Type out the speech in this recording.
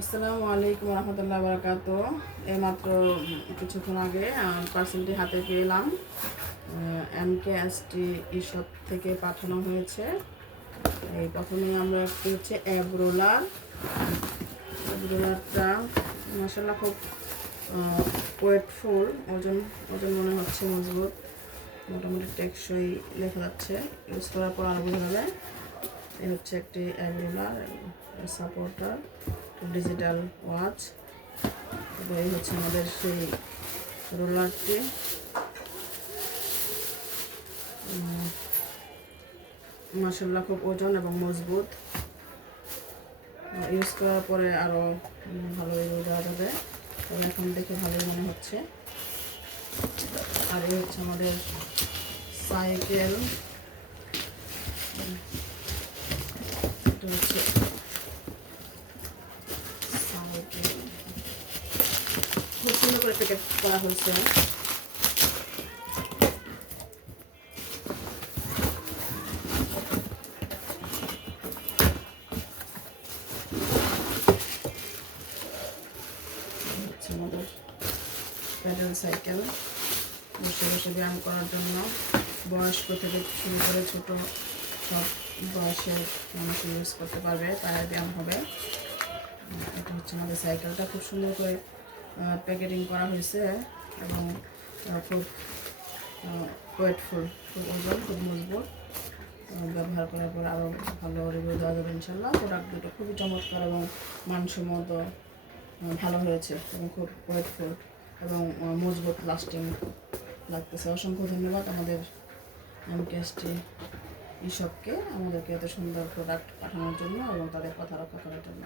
আসসালামু আলাইকুম রহমতুল্লাহ বারকাত এইমাত্র কিছুক্ষণ আগে পার্সেলটি হাতে পেলাম এম কে এস টি ইশপ থেকে পাঠানো হয়েছে। এই প্রথমে আমরা একটি হচ্ছে অ্যাব রোলার অ্যাব রোলারটা মশলা খুব ওয়েটফুল ওজন ওজন মনে হচ্ছে মজবুত। মোটামুটি টেকসই লেখা যাচ্ছে। ইউজ করার পর আরও বোঝা যাবে। এই হচ্ছে একটি ab roller supporter digital watch তারপরে এই হচ্ছে আমাদের সেই রোলারটি। মাসাল্লাহ খুব ওজন এবং মজবুত। ইউজ করার পরে আরও ভালো দেওয়া যাবে। তবে এখন দেখে ভালোই মনে হচ্ছে। আর এই হচ্ছে আমাদের সাইকেল। হচ্ছে সাইকেল খুব সুন্দর করে প্যাকেট করা হয়েছে। সাইকেল বসে বসে ব্যায়াম করার জন্য বয়স্ক থেকে শুরু করে ছোট সব বয়সের মানুষ ইউজ করতে পারবে পায়ের ব্যায়াম হবে। এটা হচ্ছে আমাদের সাইকেলটা খুব সুন্দর করে প্যাকেটিং করা হয়েছে এবং খুব ওয়েটফুল খুব ওজন খুব মজবুত। ব্যবহার করার পর আরও ভালো রিভিউ দেওয়া যাবে ইনশাল্লাহ প্রোডাক্ট দুটো খুবই চমৎকার এবং মানসম্মত ভালো হয়েছে এবং খুব ওয়েটফুল এবং মজবুত লাস্টিং লাগতেছে। অসংখ্য ধন্যবাদ আমাদের এমকেএসটি ইসবকে আমাদেরকে এত সুন্দর প্রোডাক্ট পাঠানোর জন্য এবং তাদের কথা রক্ষা করার জন্য।